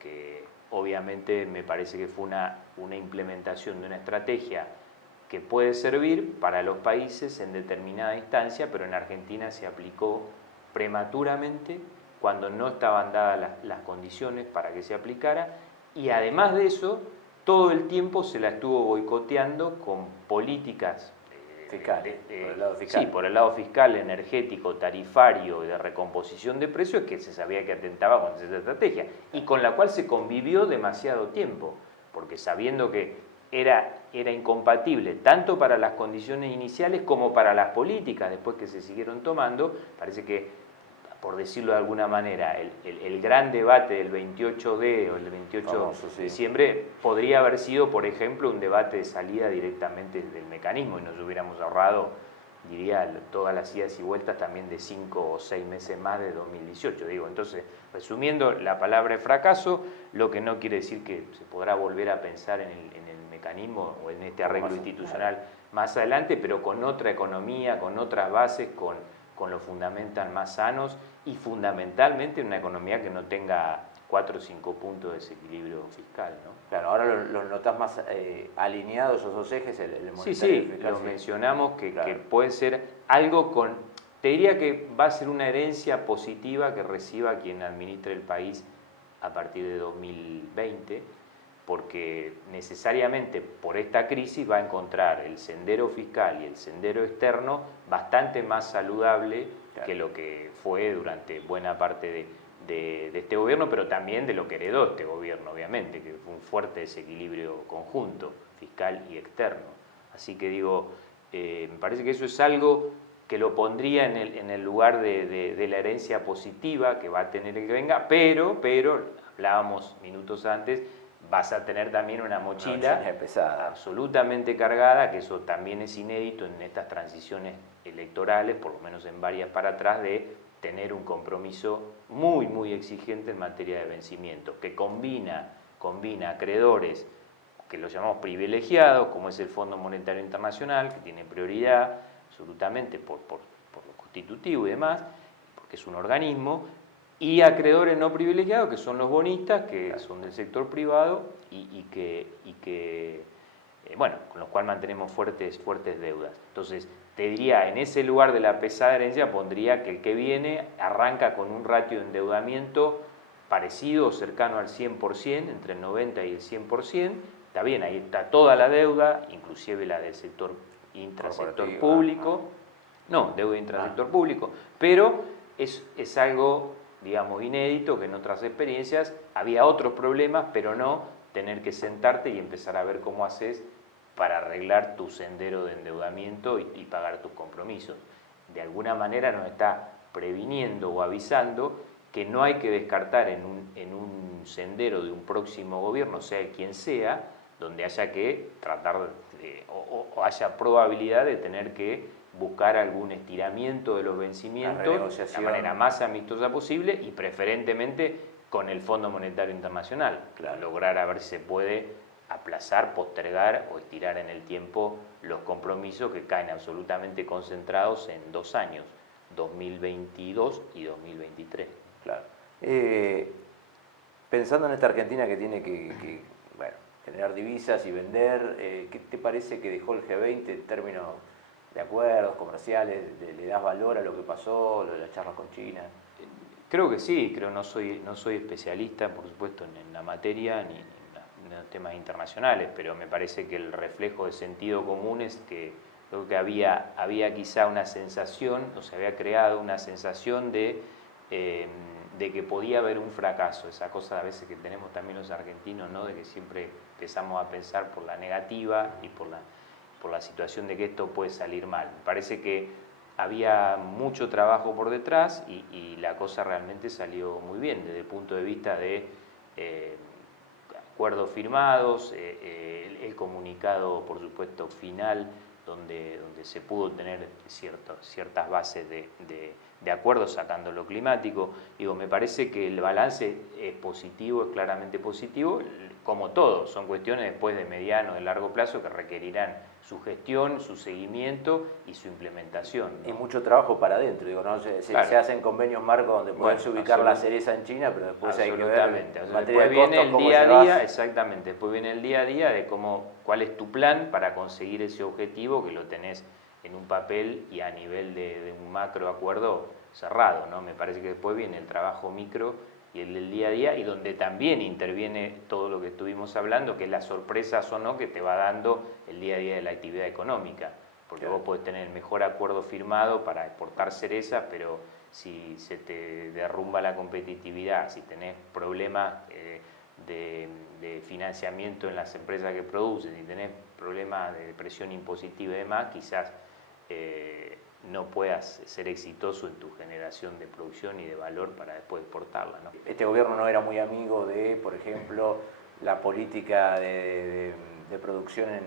porque obviamente me parece que fue una implementación de una estrategia que puede servir para los países en determinada instancia, pero en Argentina se aplicó prematuramente cuando no estaban dadas las condiciones para que se aplicara, y además de eso, todo el tiempo se la estuvo boicoteando con políticas fiscal, por el lado fiscal. Sí, por el lado fiscal, energético, tarifario y de recomposición de precios, que se sabía que atentaba contra esa estrategia y con la cual se convivió demasiado tiempo, porque sabiendo que era incompatible tanto para las condiciones iniciales como para las políticas después que se siguieron tomando. Parece que, por decirlo de alguna manera, el gran debate del 28D o el 28 de diciembre podría haber sido, por ejemplo, un debate de salida directamente del mecanismo y nos hubiéramos ahorrado, diría, todas las idas y vueltas también de 5 o 6 meses más de 2018. Digo, entonces, resumiendo, la palabra es fracaso, lo que no quiere decir que se podrá volver a pensar en el mecanismo o en este arreglo institucional más adelante, pero con otra economía, con otras bases, con los fundamentos más sanos y fundamentalmente una economía que no tenga 4 o 5 puntos de desequilibrio fiscal, ¿no? Claro, ahora lo notás más alineados esos dos ejes, el monetario Sí, y el fiscal. lo mencionamos que Claro. puede ser algo te diría que va a ser una herencia positiva que reciba quien administre el país a partir de 2020, porque necesariamente por esta crisis va a encontrar el sendero fiscal y el sendero externo bastante más saludable que lo que fue durante buena parte de este gobierno, pero también de lo que heredó este gobierno, obviamente, que fue un fuerte desequilibrio conjunto, fiscal y externo. Así que digo, me parece que eso es algo que lo pondría en el lugar de la herencia positiva que va a tener el que venga, pero hablábamos minutos antes, vas a tener también una mochila pesada, absolutamente cargada, que eso también es inédito en estas transiciones electorales, por lo menos en varias para atrás, de tener un compromiso muy, muy exigente en materia de vencimiento, que combina acreedores que los llamamos privilegiados, como es el Fondo Monetario Internacional, que tiene prioridad absolutamente por lo constitutivo y demás, porque es un organismo, y acreedores no privilegiados, que son los bonistas, que son del sector privado y que bueno, con los cuales mantenemos fuertes deudas. Entonces, te diría, en ese lugar de la pesada herencia pondría que el que viene arranca con un ratio de endeudamiento parecido o cercano al 100%, entre el 90 y el 100%. Está bien, ahí está toda la deuda, inclusive la del sector intrasector público. No, deuda intrasector público, pero es algo, digamos, inédito, que en otras experiencias había otros problemas, pero no tener que sentarte y empezar a ver cómo haces para arreglar tu sendero de endeudamiento y pagar tus compromisos. De alguna manera nos está previniendo o avisando que no hay que descartar en un sendero de un próximo gobierno, sea quien sea, donde haya que tratar o haya probabilidad de tener que buscar algún estiramiento de los vencimientos de la manera más amistosa posible y preferentemente con el Fondo Monetario Internacional, lograr a ver si se puede aplazar, postergar o estirar en el tiempo los compromisos que caen absolutamente concentrados en 2 años, 2022 y 2023. Claro. Pensando en esta Argentina que tiene que bueno, generar divisas y vender, ¿qué te parece que dejó el G20 en términos de acuerdos comerciales? ¿Le das valor a lo que pasó, lo de las charlas con China? Creo que sí, no soy especialista, por supuesto, en la materia ni en los temas internacionales, pero me parece que el reflejo de sentido común es que creo que había quizá una sensación, o se había creado una sensación de que podía haber un fracaso, esa cosa a veces que tenemos también los argentinos, ¿no? De que siempre empezamos a pensar por la negativa y por la situación de que esto puede salir mal. Me parece que había mucho trabajo por detrás y la cosa realmente salió muy bien desde el punto de vista de acuerdos firmados, el comunicado, por supuesto, final, donde se pudo tener ciertas bases de acuerdos sacando lo climático. Digo, me parece que el balance es positivo, es claramente positivo, como todo, son cuestiones después de mediano, de largo plazo que requerirán su gestión, su seguimiento y su implementación, ¿no? Y mucho trabajo para adentro, digo, ¿no? Claro. Se hacen convenios marcos donde puedes ubicar la cereza en China, pero después hay que ver en materia de costos, el día a día, exactamente, después viene el día a día de cuál es tu plan para conseguir ese objetivo, que lo tenés en un papel y a nivel de un macro acuerdo cerrado, ¿no? Me parece que después viene el trabajo micro y el del día a día, y donde también interviene todo lo que estuvimos hablando, que es las sorpresas o no que te va dando el día a día de la actividad económica, porque vos podés tener el mejor acuerdo firmado para exportar cereza, pero si se te derrumba la competitividad, si tenés problemas de financiamiento en las empresas que producen, si tenés problemas de presión impositiva y demás, quizás no puedas ser exitoso en tu generación de producción y de valor para después exportarla, ¿no? Este gobierno no era muy amigo de, por ejemplo, la política de producción en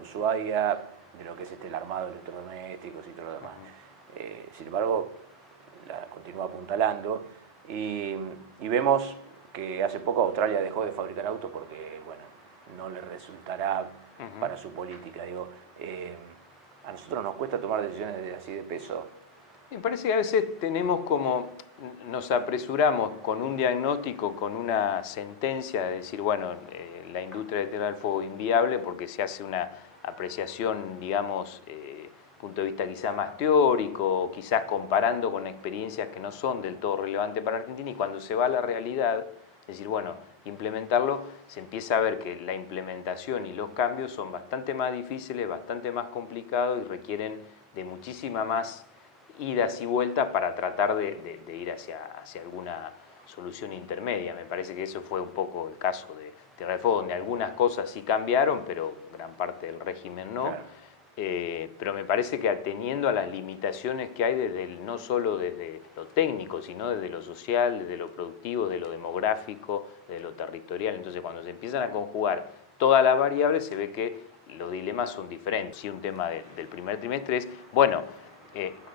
Ushuaia, de lo que es el armado de electrodomésticos y todo lo demás. Sin embargo, la continúa apuntalando y vemos que hace poco Australia dejó de fabricar autos porque, bueno, no le resultará para su política. Digo, a nosotros nos cuesta tomar decisiones así de peso. Me parece que a veces nos apresuramos con un diagnóstico, con una sentencia de decir, bueno, la industria de Tierra del Fuego es inviable porque se hace una apreciación, digamos, punto de vista quizás más teórico, quizás comparando con experiencias que no son del todo relevantes para Argentina, y cuando se va a la realidad, es decir, bueno, implementarlo, se empieza a ver que la implementación y los cambios son bastante más difíciles, bastante más complicados y requieren de muchísima más idas y vueltas para tratar de ir hacia alguna solución intermedia. Me parece que eso fue un poco el caso de Tierra del Fuego, donde algunas cosas sí cambiaron, pero gran parte del régimen no. Claro. Pero me parece que ateniendo a las limitaciones que hay no solo desde lo técnico, sino desde lo social, desde lo productivo, de lo demográfico, de lo territorial. Entonces, cuando se empiezan a conjugar todas las variables, se ve que los dilemas son diferentes. Sí, un tema del primer trimestre es, bueno,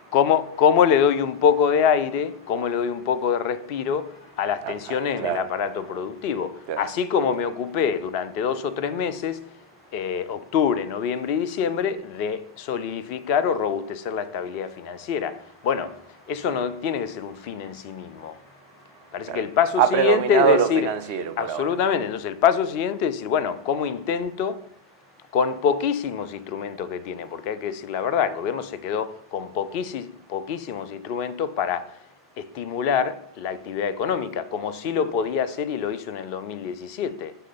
¿cómo le doy un poco de aire, cómo le doy un poco de respiro a las tensiones en el aparato productivo? Claro. Así como me ocupé durante 2 o 3 meses, octubre, noviembre y diciembre, de solidificar o robustecer la estabilidad financiera. Bueno, eso no tiene que ser un fin en sí mismo. Parece que el paso siguiente es decir, absolutamente, entonces el paso siguiente es decir, bueno, ¿cómo intento con poquísimos instrumentos que tiene? Porque hay que decir la verdad, el gobierno se quedó con poquísimos instrumentos para estimular la actividad económica, como sí lo podía hacer y lo hizo en el 2017.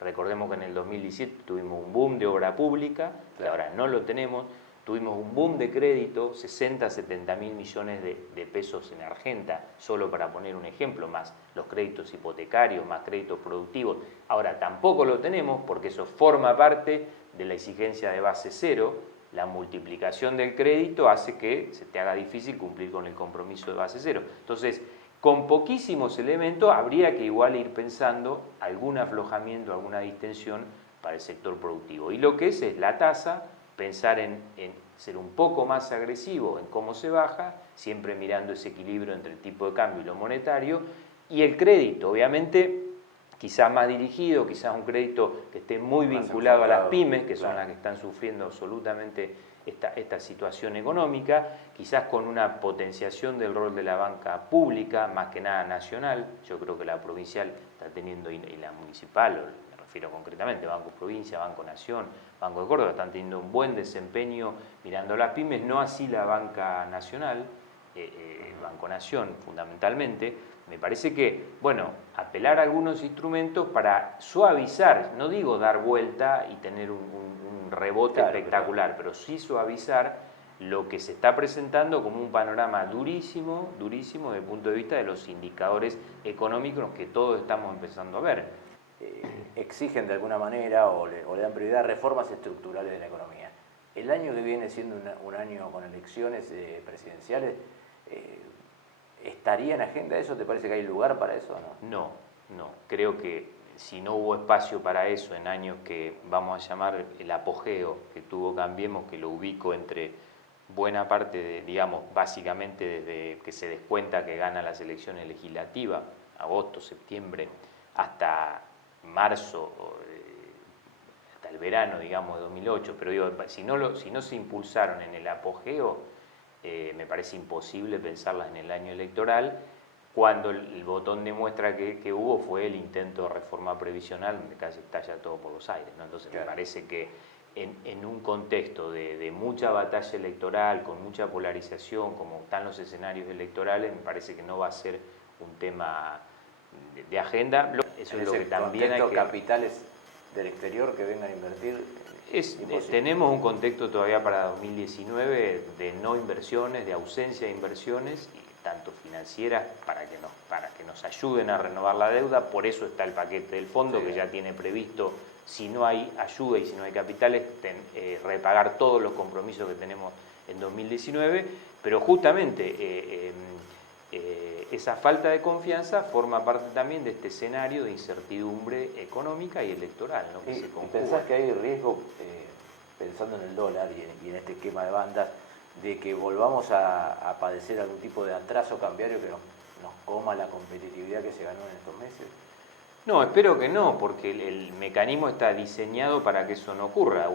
Recordemos que en el 2017 tuvimos un boom de obra pública, que ahora no lo tenemos, tuvimos un boom de crédito, 60, 70 mil millones de pesos en Argenta, solo para poner un ejemplo, más los créditos hipotecarios, más créditos productivos. Ahora tampoco lo tenemos porque eso forma parte de la exigencia de base cero. La multiplicación del crédito hace que se te haga difícil cumplir con el compromiso de base cero. Entonces, con poquísimos elementos habría que igual ir pensando algún aflojamiento, alguna distensión para el sector productivo. Y lo que es la tasa, pensar en ser un poco más agresivo en cómo se baja, siempre mirando ese equilibrio entre el tipo de cambio y lo monetario, y el crédito, obviamente, quizás más dirigido, quizás un crédito que esté muy vinculado a las pymes, que son las que están sufriendo absolutamente esta situación económica, quizás con una potenciación del rol de la banca pública, más que nada nacional. Yo creo que la provincial está teniendo, y la municipal, me refiero concretamente, Banco Provincia, Banco Nación, Banco de Córdoba, están teniendo un buen desempeño mirando las pymes, no así la banca nacional, Banco Nación fundamentalmente. Me parece que, bueno, apelar a algunos instrumentos para suavizar, no digo dar vuelta y tener un rebote espectacular, pero sí suavizar lo que se está presentando como un panorama durísimo, durísimo desde el punto de vista de los indicadores económicos que todos estamos empezando a ver. Exigen de alguna manera o le dan prioridad a reformas estructurales de la economía. El año que viene siendo un año con elecciones presidenciales, ¿estaría en agenda eso? ¿Te parece que hay lugar para eso o no? No. Creo que si no hubo espacio para eso en años que vamos a llamar el apogeo que tuvo Cambiemos, que lo ubico entre buena parte de, digamos, básicamente desde que se descuenta que gana las elecciones legislativas, agosto, septiembre, hasta marzo, hasta al verano, digamos, de 2008, pero digo, si no se impulsaron en el apogeo, me parece imposible pensarlas en el año electoral, cuando el botón de muestra que hubo fue el intento de reforma previsional, donde casi estalla todo por los aires, ¿no? Entonces me parece que en un contexto de mucha batalla electoral, con mucha polarización, como están los escenarios electorales, me parece que no va a ser un tema de agenda. Eso es lo que también hay que... capitales del exterior que vengan a invertir. Tenemos un contexto todavía para 2019 de no inversiones, de ausencia de inversiones, tanto financieras para que nos ayuden a renovar la deuda. Por eso está el paquete del fondo, que ya tiene previsto, si no hay ayuda y si no hay capitales, repagar todos los compromisos que tenemos en 2019, pero justamente esa falta de confianza forma parte también de este escenario de incertidumbre económica y electoral, ¿no? Que se conjuga. ¿Pensás que hay riesgo, pensando en el dólar y en este esquema de bandas, de que volvamos a padecer algún tipo de atraso cambiario que nos coma la competitividad que se ganó en estos meses? No, espero que no, porque el mecanismo está diseñado para que eso no ocurra.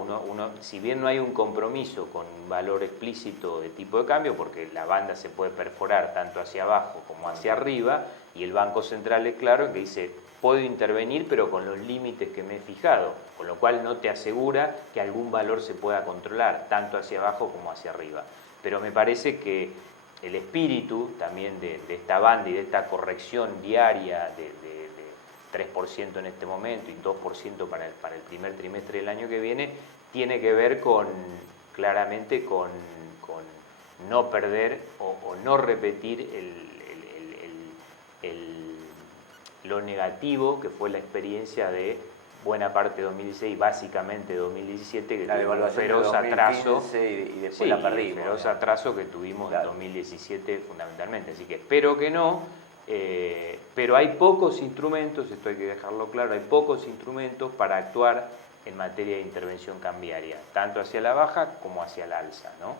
Si bien no hay un compromiso con un valor explícito de tipo de cambio, porque la banda se puede perforar tanto hacia abajo como hacia arriba, y el Banco Central es claro en que dice, puedo intervenir pero con los límites que me he fijado, con lo cual no te asegura que algún valor se pueda controlar, tanto hacia abajo como hacia arriba. Pero me parece que el espíritu también de esta banda y de esta corrección diaria de 3% en este momento y 2% para el primer trimestre del año que viene, tiene que ver claramente con no perder o no repetir lo negativo que fue la experiencia de buena parte de 2016 y básicamente 2017, que tuvimos un feroz atraso y después la perdimos, feroz atraso que tuvimos en 2017 fundamentalmente. Así que espero que no. Pero hay pocos instrumentos, esto hay que dejarlo claro, hay pocos instrumentos para actuar en materia de intervención cambiaria, tanto hacia la baja como hacia la alza, ¿no?